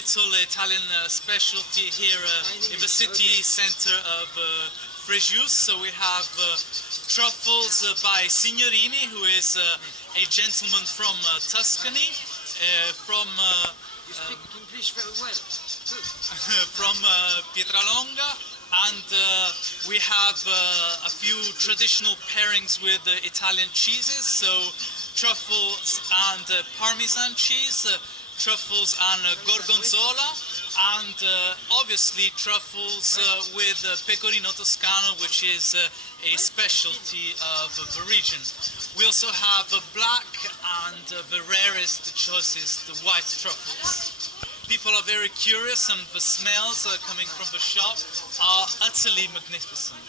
little Italian specialty here in the city center of Frejus. So we have truffles by Signorini, who is a gentleman from Tuscany, from from Pietralonga, and we have a few traditional pairings with Italian cheeses, so truffles and Parmesan cheese, truffles and gorgonzola, and obviously truffles with pecorino toscano, which is a specialty of the region. We also have black and the rarest, choicest, the white truffles. People are very curious, and the smells coming from the shop are utterly magnificent.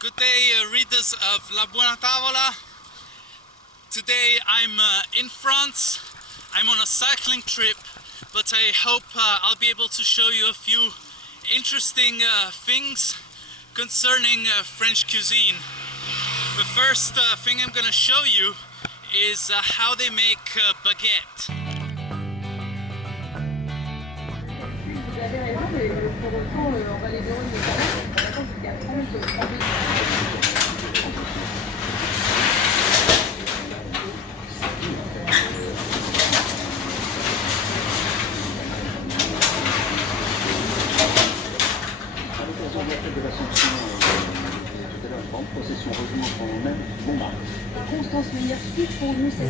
Good day, readers of La Buona Tavola. Today I'm in France. I'm on a cycling trip, but I hope I'll be able to show you a few interesting things concerning French cuisine. The first thing I'm going to show you is how they make baguette.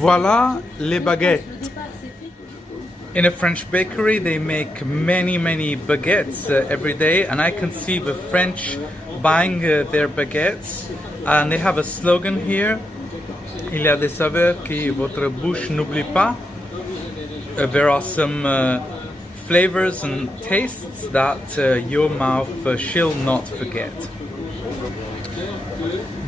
Voila les baguettes. In a French bakery they make many baguettes every day, and I can see the French buying their baguettes, and they have a slogan here: il y a des saveurs que votre bouche n'oublie pas. There are some flavors and tastes that your mouth shall not forget.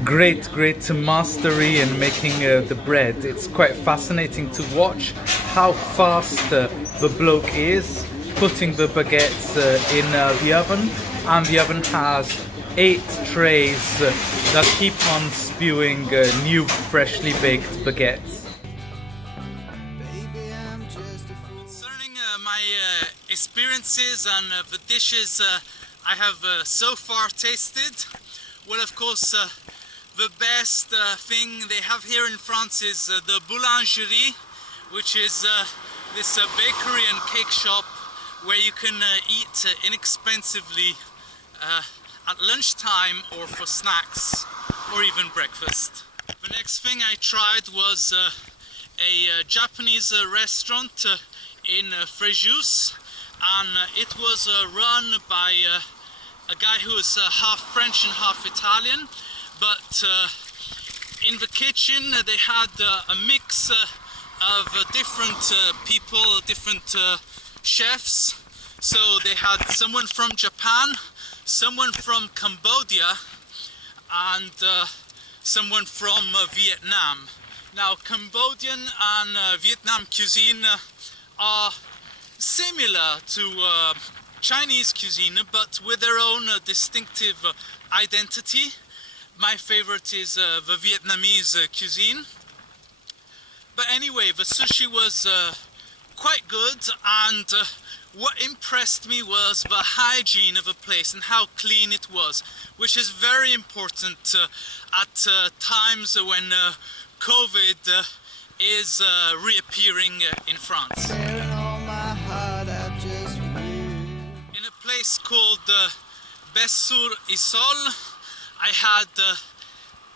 Great mastery in making the bread. It's quite fascinating to watch how fast the bloke is putting the baguettes in the oven, and the oven has 8 trays that keep on spewing new freshly baked baguettes. Concerning my experiences and the dishes I have so far tasted, well, of course, the best thing they have here in France is the boulangerie, which is this bakery and cake shop where you can eat inexpensively at lunchtime or for snacks or even breakfast. The next thing I tried was a Japanese restaurant in Frejus, and it was run by a guy who is half French and half Italian. But in the kitchen they had a mix of different people, different chefs. So they had someone from Japan, someone from Cambodia, and someone from Vietnam. Now, Cambodian and Vietnam cuisine are similar to Chinese cuisine, but with their own distinctive identity. My favorite is the Vietnamese cuisine. But anyway, the sushi was quite good, and what impressed me was the hygiene of the place and how clean it was, which is very important at times when COVID is reappearing in France. In a place called Bes-sur-Isole, I had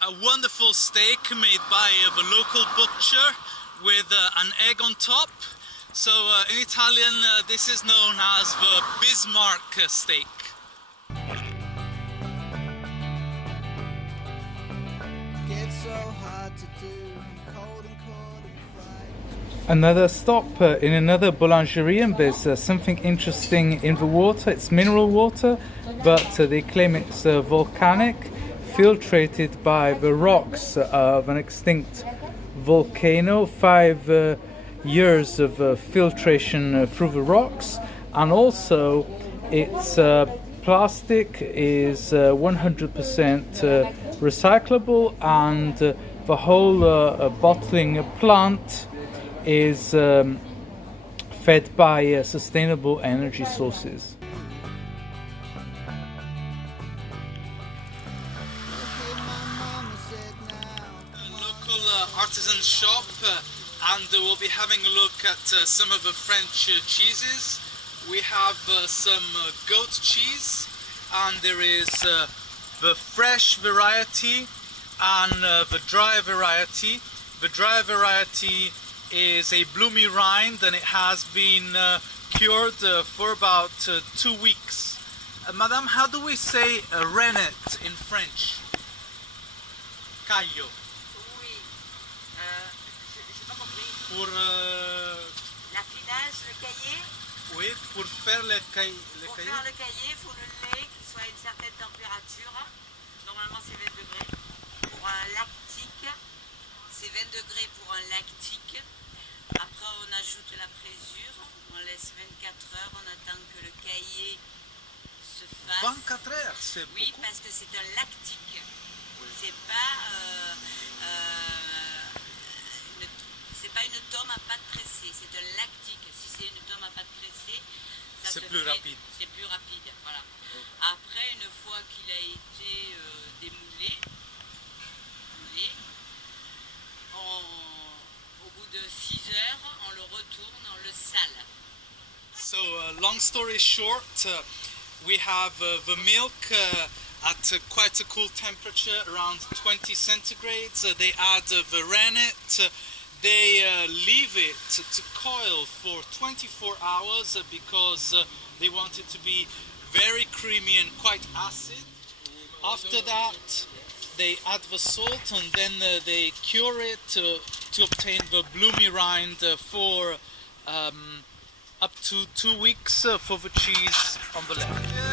a wonderful steak made by the local butcher with an egg on top. So in Italian this is known as the Bismarck steak. Another stop in another boulangerie, and there's something interesting in the water. It's mineral water, but they claim it's volcanic, filtrated by the rocks of an extinct volcano. 5 years of filtration through the rocks, and also Its plastic is 100% recyclable, and the whole bottling plant is fed by sustainable energy sources. Local artisan shop, and we'll be having a look at some of the French cheeses. We have some goat cheese, and there is the fresh variety and the dry variety. The dry variety is a bloomy rind, and it has been cured for about 2 weeks. Madame, how do we say rennet in French? Caillot. Oui. J'ai pas compris. Pour L'affinage, le cahier. oui, pour faire le cahier. Pour faire le cahier, il faut le lait qui soit à une certaine température. Normalement, c'est 20 degrés. Pour un lactique, c'est 20 degrés pour un lactique. Après, on ajoute la présure. On laisse 24 heures. On attend que le cahier se fasse. 24 heures, c'est beaucoup. Oui, parce que c'est un lactique. C'est pas une tome à pâte pressée, c'est un lactique. Si c'est une tome à pâte pressée, c'est plus rapide. C'est plus rapide, voilà. Okay. Après, une fois qu'il a été démoulé, au bout de 6 heures, on le retourne, on le sale. So, long story short, we have the milk at quite a cool temperature, around 20 centigrades. They add the rennet. They leave it to coil for 24 hours because they want it to be very creamy and quite acid. After that, they add the salt, and then they cure it to obtain the bloomy rind for up to 2 weeks for the cheese on the left.